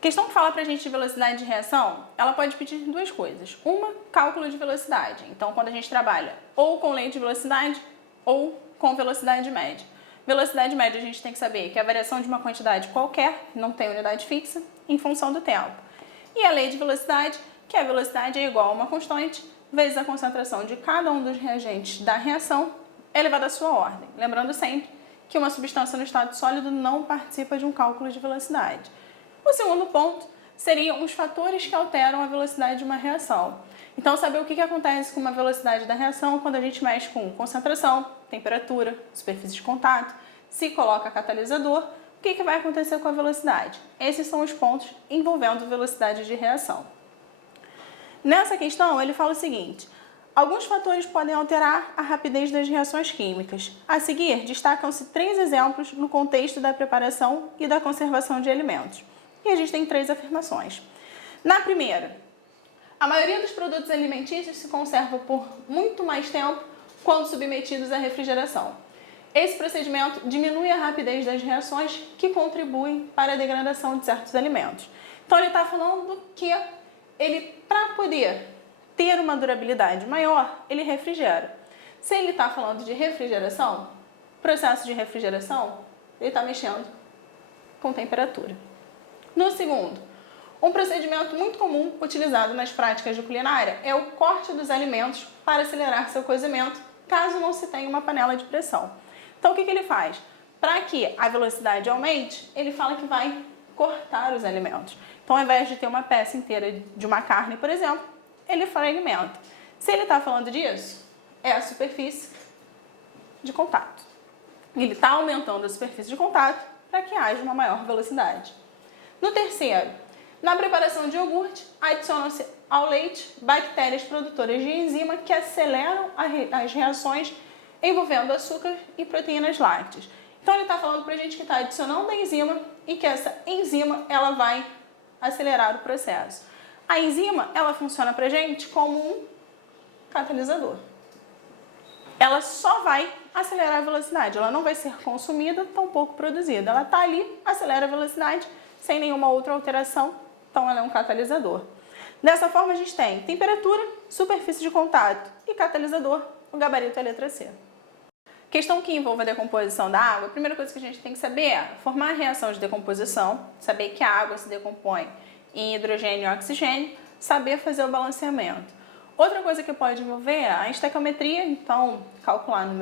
Questão que fala pra gente de velocidade de reação, ela pode pedir duas coisas. Uma, cálculo de velocidade. Então, quando a gente trabalha ou com lei de velocidade ou com velocidade média. Velocidade média a gente tem que saber que é a variação de uma quantidade qualquer, não tem unidade fixa, em função do tempo. E a lei de velocidade, que a velocidade é igual a uma constante vezes a concentração de cada um dos reagentes da reação elevado à sua ordem. Lembrando sempre que uma substância no estado sólido não participa de um cálculo de velocidade. O segundo ponto seriam os fatores que alteram a velocidade de uma reação. Então, saber o que acontece com uma velocidade da reação quando a gente mexe com concentração, temperatura, superfície de contato, se coloca catalisador, o que vai acontecer com a velocidade? Esses são os pontos envolvendo velocidade de reação. Nessa questão, ele fala o seguinte: alguns fatores podem alterar a rapidez das reações químicas. A seguir, destacam-se 3 exemplos no contexto da preparação e da conservação de alimentos. E a gente tem 3 afirmações. Na primeira, a maioria dos produtos alimentícios se conserva por muito mais tempo quando submetidos à refrigeração. Esse procedimento diminui a rapidez das reações que contribuem para a degradação de certos alimentos. Então, ele está falando que para poder ter uma durabilidade maior, ele refrigera. Se ele está falando de refrigeração, processo de refrigeração, ele está mexendo com temperatura. No segundo, um procedimento muito comum utilizado nas práticas de culinária é o corte dos alimentos para acelerar seu cozimento, caso não se tenha uma panela de pressão. Então, o que ele faz? Para que a velocidade aumente, ele fala que vai cortar os alimentos. Então, ao invés de ter uma peça inteira de uma carne, por exemplo, ele fragmenta. Se ele está falando disso, é a superfície de contato. Ele está aumentando a superfície de contato para que haja uma maior velocidade. No terceiro, na preparação de iogurte, adicionam-se ao leite bactérias produtoras de enzima que aceleram as reações envolvendo açúcar e proteínas lácteas. Então, ele está falando para a gente que está adicionando a enzima e que essa enzima ela vai acelerar o processo. A enzima ela funciona para a gente como um catalisador. Ela só vai acelerar a velocidade, ela não vai ser consumida, tampouco produzida. Ela está ali, acelera a velocidade, sem nenhuma outra alteração, então ela é um catalisador. Dessa forma, a gente tem temperatura, superfície de contato e catalisador, o gabarito é a letra C. Questão que envolve a decomposição da água, a primeira coisa que a gente tem que saber é formar a reação de decomposição, saber que a água se decompõe em hidrogênio e oxigênio, saber fazer o balanceamento. Outra coisa que pode envolver é a estequiometria, então calcular